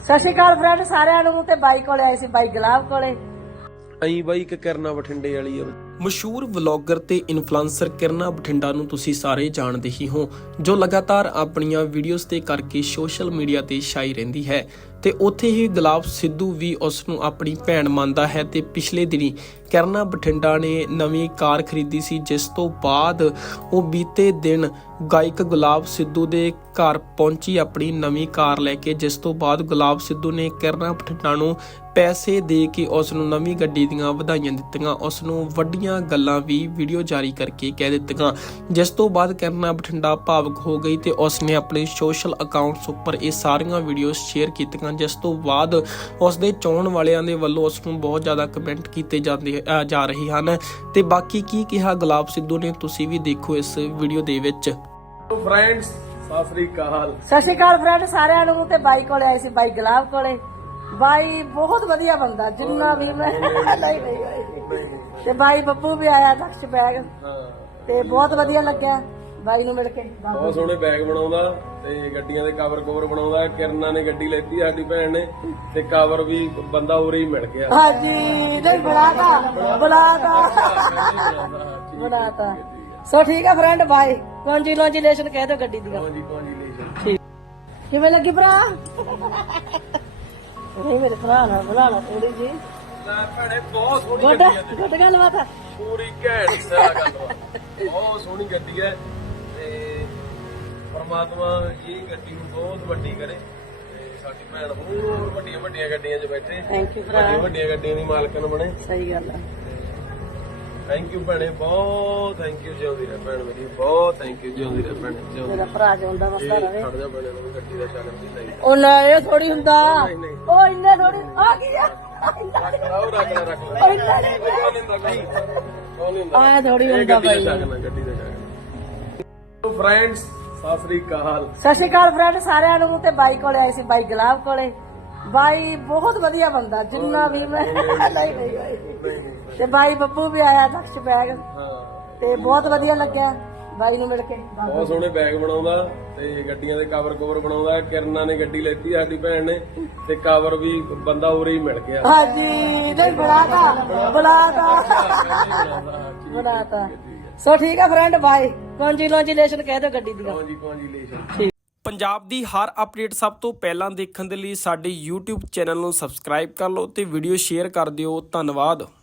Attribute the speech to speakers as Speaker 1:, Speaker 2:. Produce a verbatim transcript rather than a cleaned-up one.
Speaker 1: ਸਤਿ ਸ਼੍ਰੀ ਅਕਾਲ ਫਰੈਂਡ ਸਾਰਿਆਂ ਨੂੰ। ਤੇ ਬਾਈ ਕੋਲੇ ਆਏ ਸੀ, ਬਾਈ ਗੁਲਾਬ ਕੋਲੇ।
Speaker 2: ਅਈ ਬਾਈ ਇੱਕ ਕਿਰਨਾ ਬਠਿੰਡੇ ਵਾਲੀ ਆ।
Speaker 3: ਮਸ਼ਹੂਰ ਵਲੌਗਰ ਤੇ ਇਨਫਲੂਐਂਸਰ ਕਿਰਨਾ ਬਠਿੰਡਾ ਨੂੰ ਤੁਸੀਂ ਸਾਰੇ ਜਾਣਦੇ ਹੀ ਹੋ, ਜੋ ਲਗਾਤਾਰ ਆਪਣੀਆਂ ਵੀਡੀਓਜ਼ ਤੇ ਕਰਕੇ ਸੋਸ਼ਲ ਮੀਡੀਆ ਤੇ ਛਾਈ ਰਹਿੰਦੀ ਹੈ ਤੇ ਉੱਥੇ ਹੀ ਗੁਲਾਬ ਸਿੱਧੂ ਵੀ ਉਸ ਨੂੰ ਆਪਣੀ ਭੈਣ ਮੰਨਦਾ ਹੈ। ਤੇ ਪਿਛਲੇ ਦਿਨੀ ਕਿਰਨਾ ਬਠਿੰਡਾ ਨੇ ਨਵੀਂ ਕਾਰ ਖਰੀਦੀ ਸੀ, ਜਿਸ ਤੋਂ ਬਾਅਦ ਉਹ ਬੀਤੇ ਦਿਨ ਗਾਇਕ ਗੁਲਾਬ ਸਿੱਧੂ ਦੇ ਘਰ ਪਹੁੰਚੀ ਆਪਣੀ ਨਵੀਂ ਕਾਰ ਲੈ ਕੇ, ਜਿਸ ਤੋਂ ਬਾਅਦ ਗੁਲਾਬ ਸਿੱਧੂ ਨੇ ਕਿਰਨਾ ਬਠਿੰਡਾ ਨੂੰ ਪੈਸੇ ਦੇ ਕੇ ਉਸ ਨੂੰ ਨਵੀਂ ਗੱਡੀ ਦੀਆਂ ਵਧਾਈਆਂ ਦਿੱਤੀਆਂ, ਉਸ ਨੂੰ ਵੱਡੀਆਂ ਗੱਲਾਂ ਵੀ ਵੀਡੀਓ ਜਾਰੀ ਕਰਕੇ ਕਹਿ ਦਿੱਤੀਆਂ, ਜਿਸ ਤੋਂ ਬਾਅਦ ਕਿਰਨਾ ਬਠਿੰਡਾ ਭਾਵੁਕ ਹੋ ਗਈ ਤੇ ਉਸ ਨੇ ਆਪਣੇ ਸੋਸ਼ਲ ਅਕਾਊਂਟਸ ਉੱਪਰ ਇਹ ਸਾਰੀਆਂ ਵੀਡੀਓਜ਼ ਸ਼ੇਅਰ ਕੀਤੀਆਂ, ਜਿਸ ਤੋਂ ਬਾਅਦ ਉਸ ਦੇ ਚਾਹਣ ਵਾਲਿਆਂ ਦੇ ਵੱਲੋਂ ਉਸ ਨੂੰ ਬਹੁਤ ਜ਼ਿਆਦਾ ਕਮੈਂਟ ਕੀਤੇ ਜਾਂਦੇ ਜਾ ਰਹੇ ਹਨ। ਤੇ ਬਾਕੀ ਕੀ ਕਿਹਾ ਗੁਲਾਬ ਸਿੱਧੂ ਨੇ ਤੁਸੀਂ ਵੀ ਦੇਖੋ ਇਸ ਵੀਡੀਓ ਦੇ ਵਿੱਚ।
Speaker 2: ਫਰੈਂਡਸ ਸਤਿ ਸ੍ਰੀ ਅਕਾਲ।
Speaker 1: ਸਤਿ ਸ਼੍ਰੀ ਅਕਾਲ ਫਰੈਂਡ ਸਾਰਿਆਂ ਨੂੰ। ਤੇ ਬਾਈ ਕੋਲੇ ਆਏ ਸੀ, ਬਾਈ ਗੁਲਾਬ ਕੋਲੇ। ਬਾਈ ਬਹੁਤ ਵਧੀਆ ਬੰਦਾ, ਜਿੰਨਾ ਵੀ ਮੈਂ ਨਹੀਂ ਨਹੀਂ ਤੇ ਬਾਈ ਬੱਬੂ ਵੀ ਆਇਆ ਦਕਸ਼ ਬੈਗ, ਤੇ ਬਹੁਤ ਵਧੀਆ ਲੱਗਿਆ ਬਾਈ ਨੂੰ ਮਿਲ ਕੇ।
Speaker 2: ਬਹੁਤ ਸੋਹਣੇ ਬੈਗ ਬਣਾਉਂਦਾ ਤੇ ਗੱਡੀਆਂ ਦੇ ਕਵਰ ਕਵਰ ਬਣਾਉਂਦਾ। ਕਿਰਨਾ ਨੇ ਗੱਡੀ ਲੈਤੀ ਸਾਡੀ ਭੈਣ ਨੇ, ਤੇ ਕਵਰ ਵੀ ਬੰਦਾ ਉਰੇ ਹੀ ਮਿਲ ਗਿਆ।
Speaker 1: ਹਾਂਜੀ ਨਹੀਂ ਬਣਾਤਾ ਬਣਾਤਾ ਬਣਾਤਾ ਸੋ ਠੀਕ ਹੈ ਫਰੈਂਡ। ਬਾਈ ਕੰਗ੍ਰੈਚੁਲੇਸ਼ਨ ਕਹਿ ਦਿਓ ਗੱਡੀ ਦੀ।
Speaker 2: ਹਾਂਜੀ ਕੰਗ੍ਰੈਚੁਲੇਸ਼ਨ।
Speaker 1: ਠੀਕ ਕਿਵੇਂ ਲੱਗੀ ਭਰਾ? ਨਹੀਂ ਮੇਰੇ ਭਰਾ ਨਾਲ ਬੁਲਾ ਲਾ ਥੋੜੀ ਜੀ।
Speaker 2: ਲੈ ਭੈਣੇ ਬਹੁਤ ਸੋਹਣੀ
Speaker 1: ਗੁੱਡ
Speaker 2: ਗੱਡੀ ਹੈ,
Speaker 1: ਗੁੱਡ ਗੱਲਬਾਤ ਆ।
Speaker 2: ਪੂਰੀ ਘੈਂਟ ਸਿਆ ਗੱਲਬਾਤ। ਬਹੁਤ ਸੋਹਣੀ ਗੱਡੀ ਹੈ ਤੇ ਪਰਮਾਤਮਾ ਇਹ ਗੱਡੀ ਨੂੰ ਬਹੁਤ ਵੱਡੀ ਕਰੇ ਤੇ ਸਾਡੀ ਭੈਣ ਹੋਰ ਵੱਡੀਆਂ ਵੱਡੀਆਂ ਗੱਡੀਆਂ 'ਚ ਬੈਠੇ,
Speaker 1: ਥੈਂਕ ਯੂ ਭਰਾ।
Speaker 2: ਵੱਡੀਆਂ ਵੱਡੀਆਂ ਗੱਡੀਆਂ ਦੀ ਮਾਲਕਣ ਬਣੇ।
Speaker 1: ਸਹੀ ਗੱਲ ਆ।
Speaker 2: ਥੈਂਕ ਯੂ ਭੈਣੇ, ਬਹੁਤ ਥੈਂਕ ਯੂ। ਜਿਉਂਦੀ ਰਹਿ ਭੈਣ ਮੇਰੀ, ਬਹੁਤ ਥੈਂਕ ਯੂ। ਜਿਉਂਦੀ ਰਹਿ ਭੈਣੇ, ਜਿਉਂਦੀ
Speaker 1: ਮੇਰਾ ਭਰਾ ਜਿਉਂਦਾ ਵਸਦਾ ਰਵੇ।
Speaker 2: ਖੜ ਜਾ ਭੈਣੇ, ਨੂੰ ਗੱਡੀ ਦਾ ਸ਼ਗਨ ਵੀ ਲਈ।
Speaker 1: ਉਹ ਲੈ ਇਹ ਥੋੜੀ ਹੁੰਦਾ,
Speaker 2: ਨਹੀਂ, ਨਹੀਂ।
Speaker 1: ਉਹ ਇੰਨੇ ਥੋੜੀ ਆ ਕੀ ਆ
Speaker 2: ਰੱਖ ਲਾ, ਉਹ ਰੱਖ ਲਾ, ਰੱਖ ਲਾ।
Speaker 1: ਉਹ ਇੰਨਾ ਨਹੀਂ
Speaker 2: ਕੌਣ ਹੁੰਦਾ ਕੋਈ? ਕੌਣ ਹੁੰਦਾ?
Speaker 1: ਆਇਆ ਥੋੜੀ
Speaker 2: ਇਹ
Speaker 1: ਹੁੰਦਾ
Speaker 2: ਗੱਡੀ ਦਾ
Speaker 1: ਬਾਈ।
Speaker 2: ਸ਼ਗਨ ਆ, ਗੱਡੀ ਦਾ ਸ਼ਗਨ। ਫਰੈਂਡਸ ਸਤਿ ਸ੍ਰੀ ਅਕਾਲ।
Speaker 1: ਸਤਿ ਸ਼੍ਰੀ ਅਕਾਲ ਫਰੈਂਡ ਸਾਰਿਆਂ ਨੂੰ। ਤੇ ਬਾਈ ਕੋਲੇ ਆਏ ਸੀ, ਬਾਈ ਗੁਲਾਬ ਕੋਲੇ। ਬਾਈ ਬਹੁਤ ਵਧੀਆ ਬੰਦਾ, ਜਿੰਨਾ ਵੀ ਮੈਂ ਨਹੀਂ ਨਹੀਂ ਤੇ ਬਾਈ ਬੱਬੂ ਵੀ ਆਇਆ ਦਕਸ਼ ਬੈਗ,
Speaker 2: ਹਾਂ
Speaker 1: ਤੇ ਬਹੁਤ ਵਧੀਆ ਲੱਗਿਆ ਬਾਈ ਨੂੰ ਮਿਲ ਕੇ।
Speaker 2: ਬਹੁਤ ਸੋਹਣੇ ਬੈਗ ਬਣਾਉਂਦਾ ਤੇ ਗੱਡੀਆਂ ਦੇ ਕਵਰ ਕਵਰ ਬਣਾਉਂਦਾ। ਕਿਰਨਾ ਨੇ ਗੱਡੀ ਲੈਤੀ ਸਾਡੀ ਭੈਣ ਨੇ, ਤੇ ਕਵਰ ਵੀ ਬੰਦਾ ਉਰੇ ਹੀ ਮਿਲ ਗਿਆ।
Speaker 1: ਹਾਂਜੀ ਨਹੀਂ ਬਣਾਤਾ ਬਣਾਤਾ ਬਣਾਤਾ ਸੋ ਠੀਕ ਹੈ ਫਰੈਂਡ। ਬਾਈ ਕੰਗ੍ਰੈਚੁਲੇਸ਼ਨ ਕਹਿ ਦਿਓ ਗੱਡੀ ਦੀ।
Speaker 2: ਹਾਂਜੀ ਕੰਗ੍ਰੈਚੁਲੇਸ਼ਨ।
Speaker 3: ਪੰਜਾਬ ਦੀ ਹਰ ਅਪਡੇਟ ਸਭ ਤੋਂ ਪਹਿਲਾਂ ਦੇਖਣ ਦੇ ਲਈ ਸਾਡੇ YouTube ਚੈਨਲ ਨੂੰ ਸਬਸਕ੍ਰਾਈਬ ਕਰ ਲਓ ਤੇ ਵੀਡੀਓ ਸ਼ੇਅਰ ਕਰ ਦਿਓ। ਧੰਨਵਾਦ।